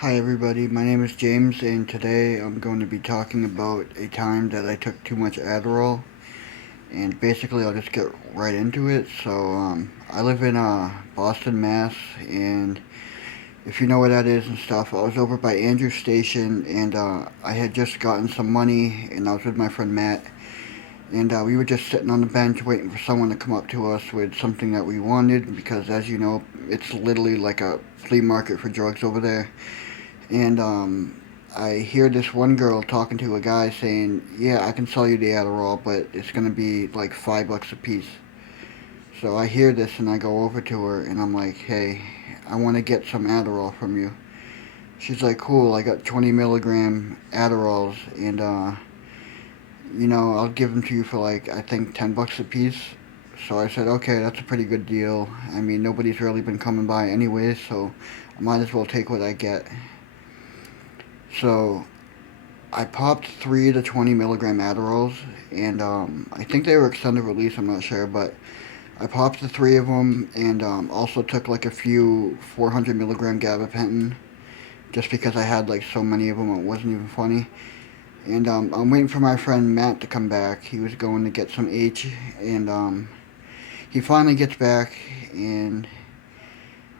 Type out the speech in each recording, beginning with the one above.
Hi everybody, my name is James and today I'm going to be talking about a time that I took too much Adderall, and basically I'll just get right into it. I live in Boston, Mass, and if you know where that is and stuff, I was over by Andrew Station, and I had just gotten some money and I was with my friend Matt, and we were just sitting on the bench waiting for someone to come up to us with something that we wanted because, as you know, it's literally like a flea market for drugs over there. And I hear this one girl talking to a guy saying, "Yeah, I can sell you the Adderall, but it's gonna be like $5 a piece." So I hear this and I go over to her and I'm like, "Hey, I want to get some Adderall from you." She's like, "Cool, I got 20 milligram Adderalls, and I'll give them to you for like I think $10 a piece." So I said, "Okay, that's a pretty good deal. I mean, nobody's really been coming by anyways, so I might as well take what I get." So I popped three of the 20 milligram Adderalls, and I think they were extended release. I'm not sure, but I popped the three of them, and also took like a few 400 milligram gabapentin, just because I had like so many of them, it wasn't even funny. And I'm waiting for my friend Matt to come back. He was going to get some H, and he finally gets back, and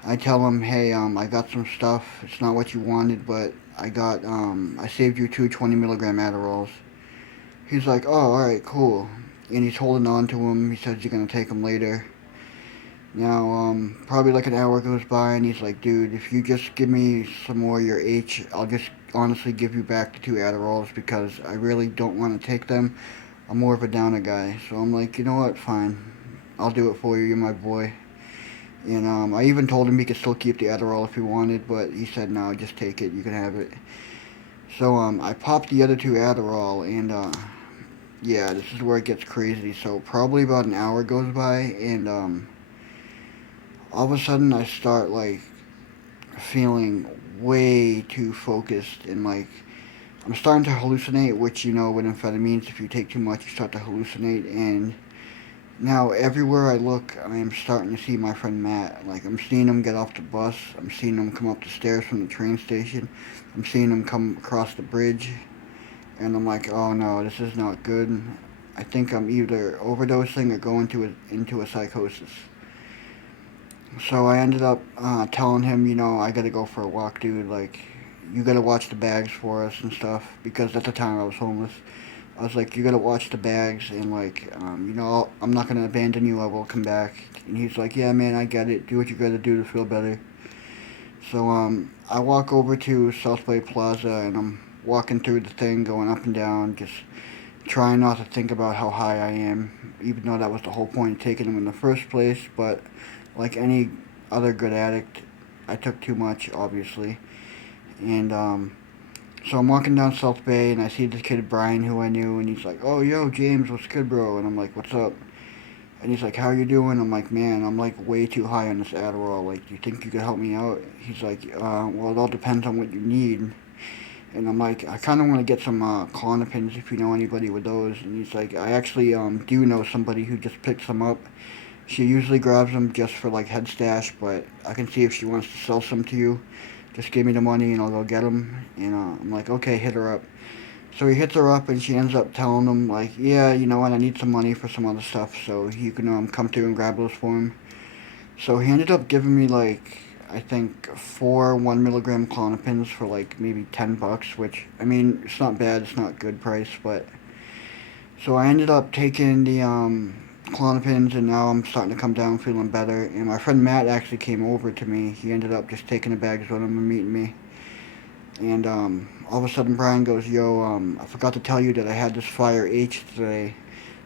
I tell him, "Hey, I got some stuff. It's not what you wanted, but I saved you two 20 milligram Adderalls." He's like, "Oh, alright, cool." And he's holding on to him. He says he's gonna take him later. Now, probably like an hour goes by, and he's like, "Dude, if you just give me some more of your H, I'll just honestly give you back the two Adderalls because I really don't want to take them. I'm more of a downer guy." So I'm like, "You know what? Fine. I'll do it for you. You're my boy." And I even told him he could still keep the Adderall if he wanted, but he said, "No, just take it. You can have it." So I popped the other two Adderall, and yeah, this is where it gets crazy. So probably about an hour goes by, and all of a sudden I start like feeling way too focused, and like I'm starting to hallucinate. Which with amphetamines, if you take too much, you start to hallucinate. And now everywhere I look, I am starting to see my friend Matt. Like I'm seeing him get off the bus. I'm seeing him come up the stairs from the train station. I'm seeing him come across the bridge. And I'm like, "Oh no, this is not good. I think I'm either overdosing or going into a psychosis." So I ended up telling him, "I gotta go for a walk, dude. Like, you gotta watch the bags for us and stuff." Because at the time I was homeless. I was like, "You gotta watch the bags, and like, I'm not gonna abandon you. I will come back." And he's like, "Yeah, man, I get it. Do what you gotta do to feel better." So I walk over to South Bay Plaza, and I'm walking through the thing, going up and down, just trying not to think about how high I am, even though that was the whole point of taking them in the first place. But like any other good addict, I took too much, obviously. And so I'm walking down South Bay, and I see this kid Brian who I knew, and he's like, "Oh, yo, James, what's good, bro?" And I'm like, "What's up?" And he's like, "How you doing?" I'm like, "Man, I'm like way too high on this Adderall. Like, do you think you could help me out?" He's like, "Well, it all depends on what you need." And I'm like, "I kind of want to get some Clonopins if you know anybody with those." And he's like, "I actually do know somebody who just picks them up. She usually grabs them just for like head stash, but I can see if she wants to sell some to you. Just give me the money and I'll go get them." And I'm like, "Okay, hit her up." So he hits her up, and she ends up telling him like, "Yeah, you know what? I need some money for some other stuff, so you can come through and grab those for him." So he ended up giving me like I think four 1 milligram Clonopins for like maybe $10, which I mean it's not bad, it's not good price, but so I ended up taking the Clonopins, and now I'm starting to come down feeling better. And my friend Matt actually came over to me. He ended up just taking the bags with him and meeting me. And all of a sudden Brian goes, "Yo, I forgot to tell you that I had this fire H today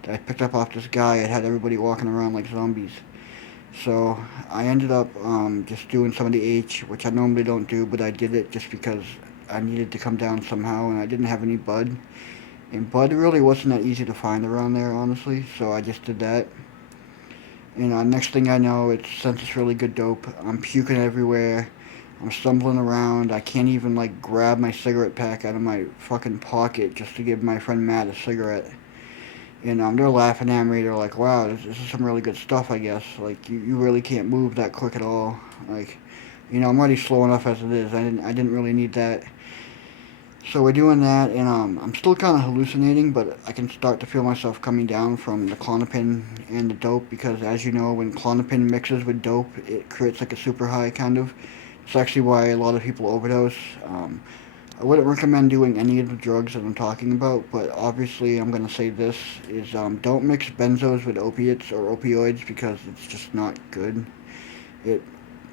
that I picked up off this guy. It had everybody walking around like zombies." So I ended up just doing some of the H, which I normally don't do, but I did it just because I needed to come down somehow, and I didn't have any bud. And bud really wasn't that easy to find around there, honestly. So I just did that. And next thing I know, since it's really good dope, I'm puking everywhere. I'm stumbling around. I can't even like grab my cigarette pack out of my fucking pocket just to give my friend Matt a cigarette. And they're laughing at me. They're like, "Wow, this is some really good stuff, I guess. Like, you really can't move that quick at all." Like, You know, I'm already slow enough as it is. I didn't really need that. So we're doing that, and I'm still kind of hallucinating, but I can start to feel myself coming down from the Klonopin and the dope because, as you know, when Klonopin mixes with dope, it creates like a super high kind of. It's actually why a lot of people overdose. I wouldn't recommend doing any of the drugs that I'm talking about, but obviously I'm gonna say this is don't mix benzos with opiates or opioids because it's just not good. It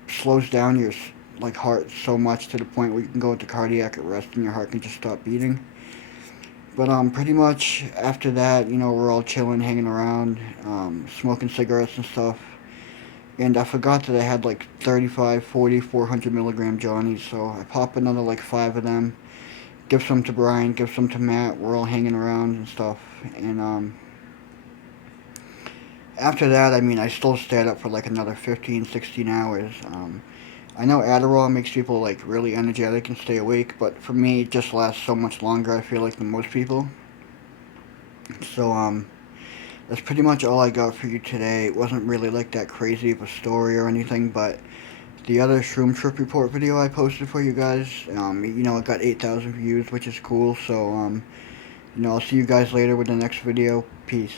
slows down your like heart so much to the point where you can go into cardiac arrest and your heart can just stop beating. But pretty much after that, you know, we're all chilling, hanging around, smoking cigarettes and stuff. And I forgot that I had like 35, 40, 400 milligram Johnnies, so I pop another like five of them. Give some to Brian, give some to Matt. We're all hanging around and stuff. And after that, I mean, I still stayed up for like another 15, 16 hours. I know Adderall makes people like really energetic and stay awake, but for me, it just lasts so much longer. I feel like than most people. So that's pretty much all I got for you today. It wasn't really like that crazy of a story or anything, but the other shroom trip report video I posted for you guys, you know, it got 8,000 views, which is cool. So you know, I'll see you guys later with the next video. Peace.